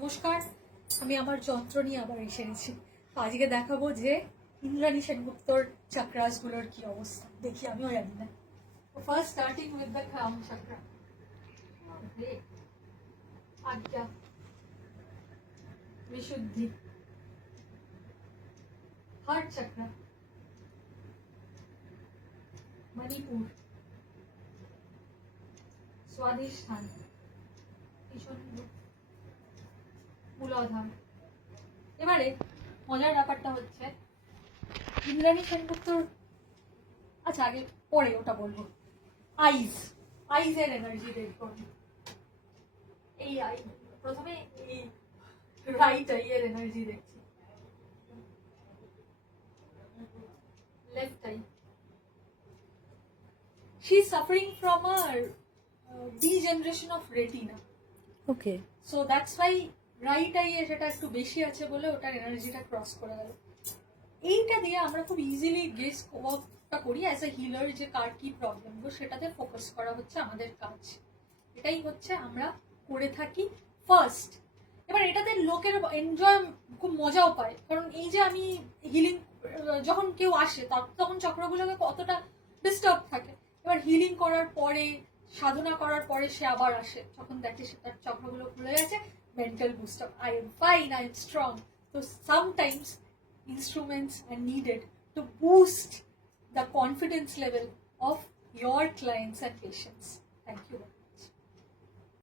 নমস্কার, আমি আমার যন্ত্র নিয়ে আবার এসে গেছি। আজকে দেখাবো যে ইন্দ্রাণী সেনগুপ্তর চাক্রাসগুলোর কি অবস্থা। দেখি, আমিও জানি না। First starting with the crown chakra. Ajna, Vishuddhi, heart চাক্রা, Manipur, স্বাধিষ্ঠান, মূলাধার। এবারে মজার ব্যাপারটা হচ্ছে ইন্দ্রাণী সেনগুপ্তর, আচ্ছা আগে পরে ওটা বলবো। আইজ এর এনার্জি বের করবো। এই আই প্রথমে এই রাইট আই এর এনার্জি দেখছি, left I. She is suffering from a degeneration of retina. Okay, so that's why right I A সেটা একটু বেশি আছে বলে ওটার এনার্জিটা ক্রস করে গেল। এইটা দিয়ে আমরা খুব ইজিলি গেস ওয়ার্কটা করি অ্যাজ এ হিলার, যে কার কি প্রবলেম, তো সেটাতে ফোকাস করা হচ্ছে আমাদের কাজ। এটাই হচ্ছে আমরা করে থাকি ফার্স্ট। এবার এটাতে লোকের এনজয়, খুব মজাও পায়, কারণ এই যে আমি হিলিং, যখন কেউ আসে তখন চক্রগুলোকে কতটা ডিস্টার্ব থাকে। এবার হিলিং করার পরে, সাধনা করার পরে সে আবার আসে, যখন দেখে সে তার চক্রগুলো খুলে গেছে, mental boost up, I am fine, I am strong. তো sometimes instruments are needed to boost the confidence level of your clients and patients. Thank you.